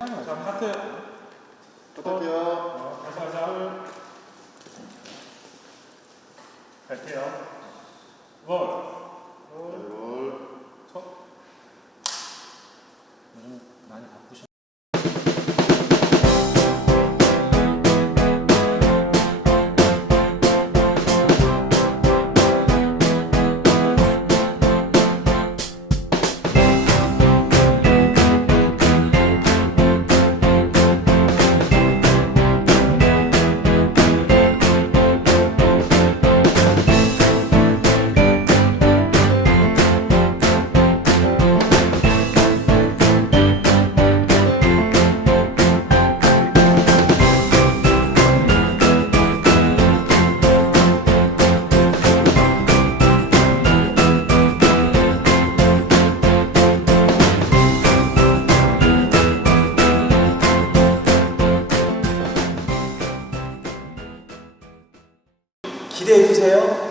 자. 하트. 부탁해요. 어, 가자, 가자. 갈게요. 볼. 볼. 볼. 첫. 요즘 많이 바쁘시. 기대해 주세요. 그